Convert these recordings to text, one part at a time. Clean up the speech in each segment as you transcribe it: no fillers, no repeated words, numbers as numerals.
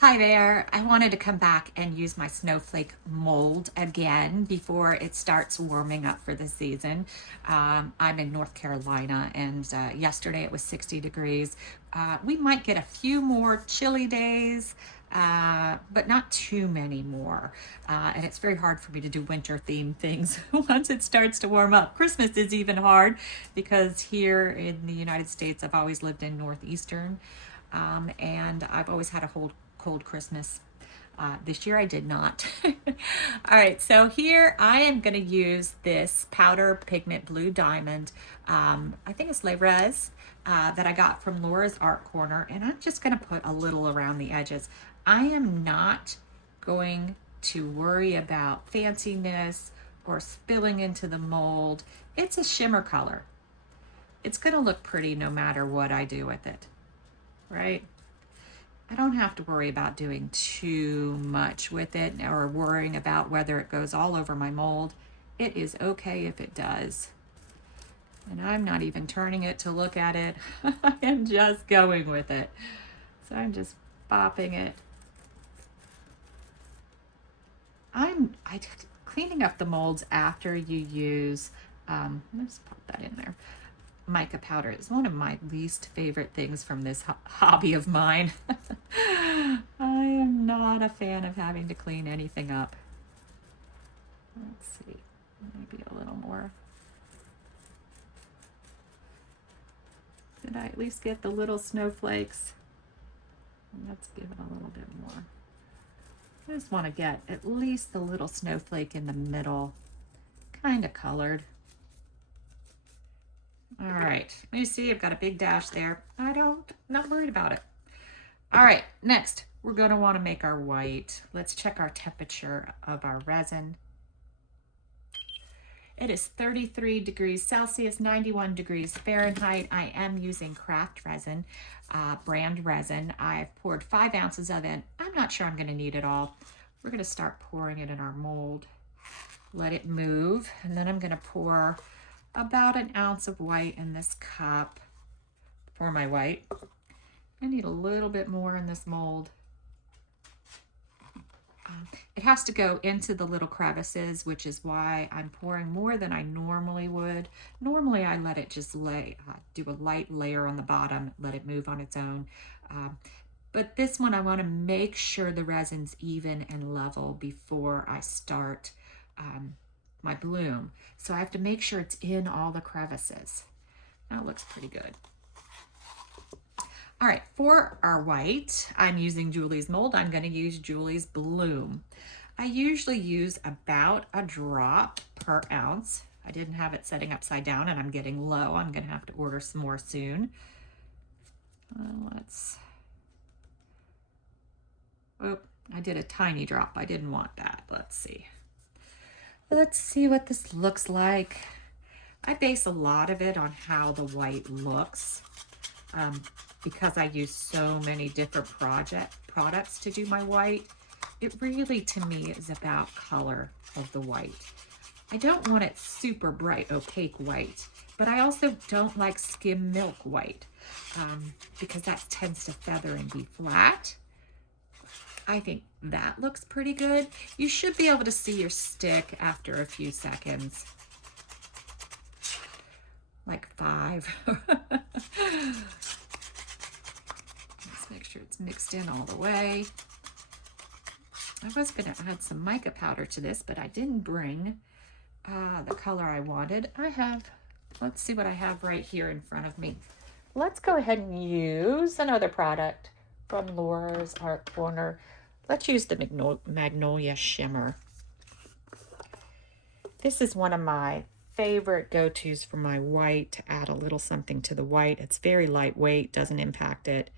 Hi there. I wanted to come back and use my Snowflake mold again before it starts warming up for the season. I'm in North Carolina and yesterday it was 60 degrees. We might get a few more chilly days, but not too many more. And it's very hard for me to do winter themed things once it starts to warm up. Christmas is even hard because here in the United States, I've always lived in Northeastern, and I've always had a cold Christmas. This year I did not. All right, so here I am going to use this powder pigment blue diamond. I think it's Le Res that I got from Laura's Art Corner, and I'm just going to put a little around the edges. I am not going to worry about fanciness or spilling into the mold. It's a shimmer color. It's going to look pretty no matter what I do with it, right? I don't have to worry about doing too much with it or worrying about whether it goes all over my mold. It is okay if it does. And I'm not even turning it to look at it. I am just going with it. So I'm just bopping it. Cleaning up the molds after you use, let's pop that in there. Mica powder is one of my least favorite things from this hobby of mine. I am not a fan of having to clean anything up. Let's see, maybe a little more. Did I at least get the little snowflakes? Let's give it a little bit more. I just want to get at least the little snowflake in the middle, kind of colored. All right, you see I've got a big dash there. Not worried about it. All right, next we're going to want to make our white. Let's check our temperature of our resin. It is 33 degrees Celsius, 91 degrees Fahrenheit. I am using Craft Resin, brand resin. I've poured 5 ounces of it. I'm not sure I'm going to need it all. We're going to start pouring it in our mold. Let it move, and then I'm going to pour about an ounce of white in this cup for my white. I need a little bit more in this mold. It has to go into the little crevices, which is why I'm pouring more than I normally would. Normally I let it just do a light layer on the bottom, let it move on its own. But this one I want to make sure the resin's even and level before I start my bloom. So I have to make sure it's in all the crevices. That looks pretty good. All right, for our white, I'm using Julie's mold. I'm going to use Julie's Bloom. I usually use about a drop per ounce. I didn't have it setting upside down and I'm getting low. I'm going to have to order some more soon. Oh, I did a tiny drop. I didn't want that. Let's see. Let's see what this looks like. I base a lot of it on how the white looks because I use so many different products to do my white. It really, to me, is about color of the white. I don't want it super bright, opaque white, but I also don't like skim milk white because that tends to feather and be flat. I think that looks pretty good. You should be able to see your stick after a few seconds. Like 5. Let's make sure it's mixed in all the way. I was going to add some mica powder to this, but I didn't bring the color I wanted. Let's see what I have right here in front of me. Let's go ahead and use another product from Laura's Art Corner. Let's use the Magnolia Shimmer. This is one of my favorite go-tos for my white, to add a little something to the white. It's very lightweight, doesn't impact it.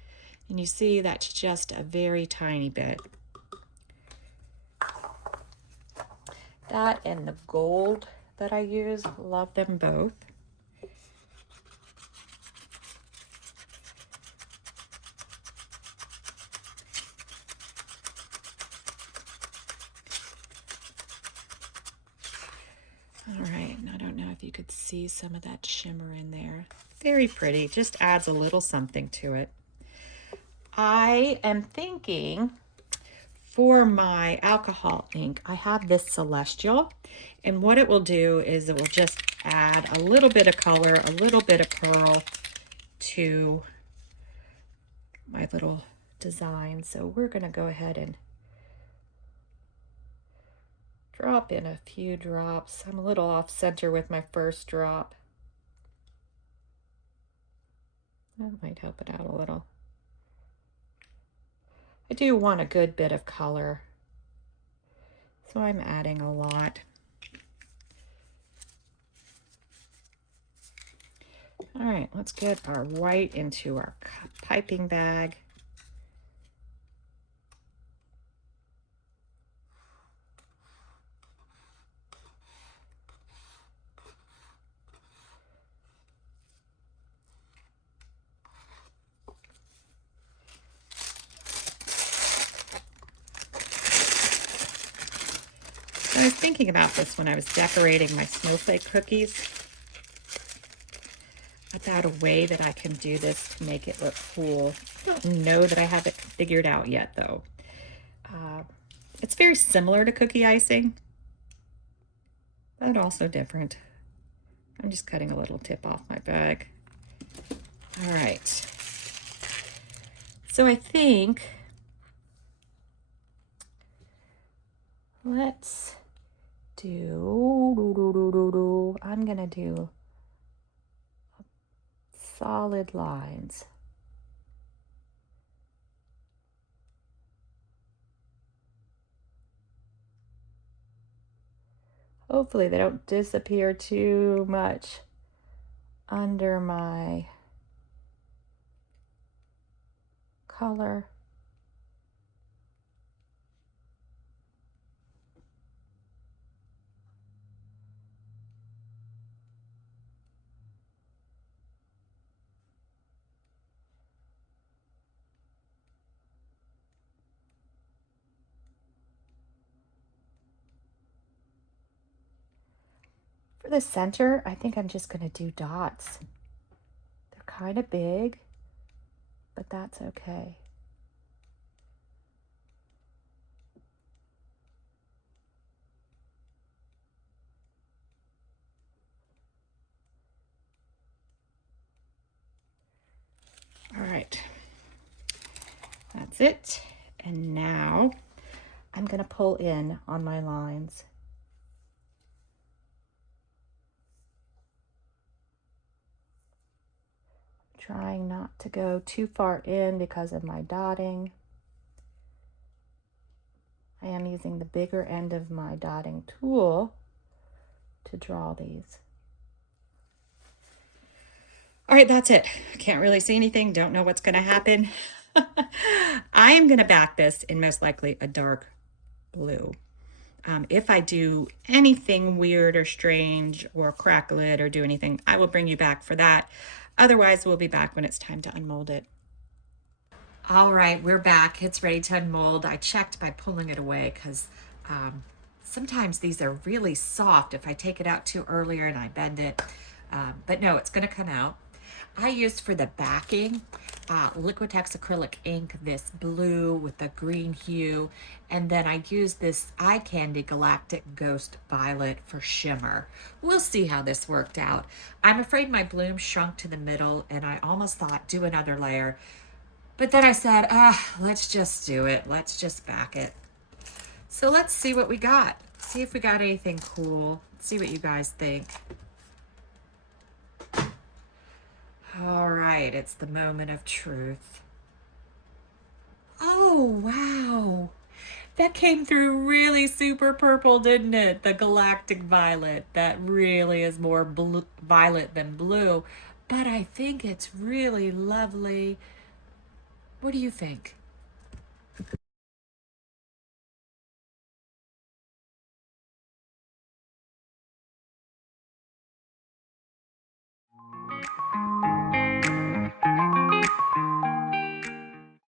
And you see that's just a very tiny bit. That and the gold that I use, love them both. All right, and I don't know if you could see some of that shimmer in there. Very pretty, just adds a little something to it. I am thinking for my alcohol ink, I have this Celestial, and what it will do is it will just add a little bit of color, a little bit of pearl to my little design. So we're going to go ahead and drop in a few drops. I'm a little off center with my first drop. That might help it out a little. I do want a good bit of color, so I'm adding a lot. All right, let's get our white into our piping bag. I was thinking about this when I was decorating my snowflake cookies, about a way that I can do this to make it look cool. I don't know that I have it figured out yet, though. It's very similar to cookie icing, but also different. I'm just cutting a little tip off my bag. All right. So I think let's do, I'm gonna do solid lines. Hopefully they don't disappear too much under my color. For the center, I think I'm just going to do dots. They're kind of big, but that's okay. All right, that's it. And now I'm going to pull in on my lines. Trying not to go too far in because of my dotting. I am using the bigger end of my dotting tool to draw these. All right, that's it. Can't really see anything, don't know what's going to happen. I am going to back this in most likely a dark blue. If I do anything weird or strange or crackle it or do anything, I will bring you back for that. Otherwise, we'll be back when it's time to unmold it. All right, we're back. It's ready to unmold. I checked by pulling it away because sometimes these are really soft if I take it out too earlier and I bend it. But no, it's going to come out. I used for the backing Liquitex acrylic ink, this blue with the green hue, and then I used this Eye Candy Galactic Ghost Violet for shimmer. We'll see how this worked out. I'm afraid my bloom shrunk to the middle, and I almost thought do another layer, but then I said, let's just do it. Let's just back it. So let's see what we got. See if we got anything cool. See what you guys think. All right, it's the moment of truth. Oh, wow. That came through really super purple, didn't it? The galactic violet. That really is more blue, violet than blue, but I think it's really lovely. What do you think?